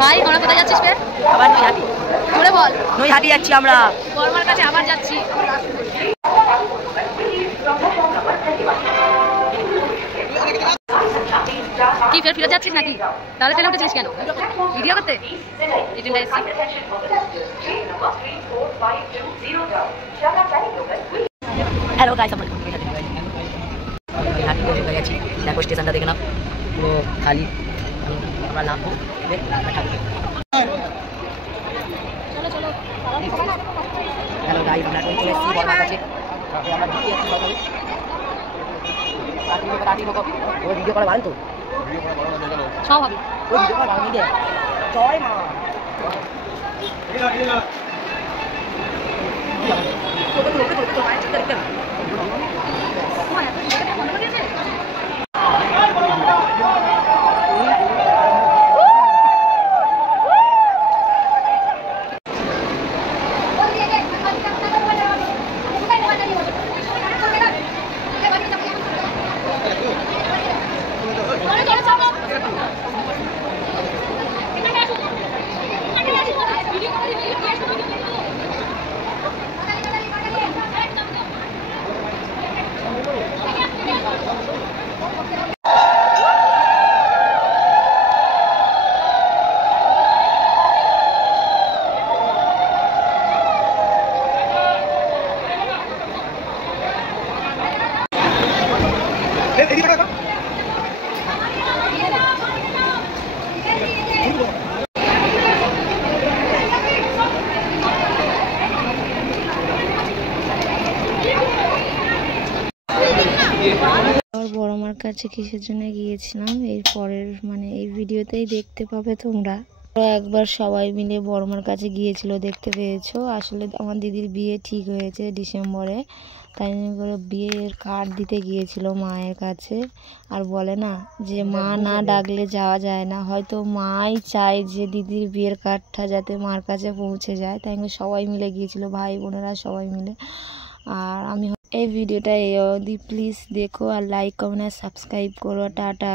ভাই আমরা কোথায় যাচ্ছিস বে? আবার নৈহাটি। জোরে বল। নৈহাটি যাচ্ছি আমরা। বর্মার কাছে আবার যাচ্ছি। কি ফিরে যাচ্ছিস নাকি? তাহলে ফেলে উঠেছিস কেন? ভিডিও করতে? হ্যালো গাইস, আমরা নৈহাটি পৌঁছে গেছি। দেখো স্টেশনটা দেখে নাও, পুরো খালি। আমরা নামবো। হ্যালো গাইস, আমরা এখন চলে এসেছি বর্মার কাছে। আমরা ভিডিও যাচ্ছি সকালে। ওই ভিডিও করা ভালো তো? সব হবে। ওই ভিডিও করা ভালো নিয়ে জয় মা। বড়মার কাছে কিসের জন্য গিয়েছিলাম এর পরের এই ভিডিওতেই দেখতে পাবে তোমরা। একবার সবাই মিলে বড়মার কাছে গিয়েছিল, দেখতে পেয়েছো। আসলে আমার দিদির বিয়ে ঠিক হয়েছে ডিসেম্বরে, তাই করে বিয়ের কার্ড দিতে গিয়েছিল মায়ের কাছে। আর বলে না যে মা না ডাকলে যাওয়া যায় না, হয়তো মাই চায় যে দিদির বিয়ের কার্ডটা যাতে মার কাছে পৌঁছে যায়, তাই সবাই মিলে গিয়েছিল, ভাই বোনেরা সবাই মিলে। আর আমি এই ভিডিওটা এই অবধি, প্লিজ দেখো আর লাইক কমেন্ট আর সাবস্ক্রাইব করো। টাটা।